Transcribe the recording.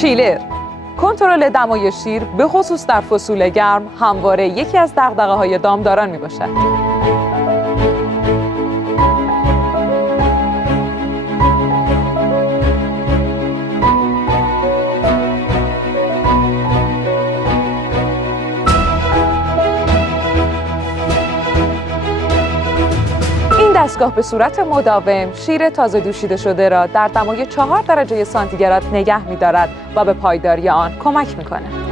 چیلر کنترل دمای شیر به خصوص در فصول گرم همواره یکی از دغدغه‌های دامداران میباشد. این دستگاه به صورت مداوم شیر تازه دوشیده شده را در دمای 4 درجه سانتیگراد نگه می‌دارد و به پایداری آن کمک می‌کند.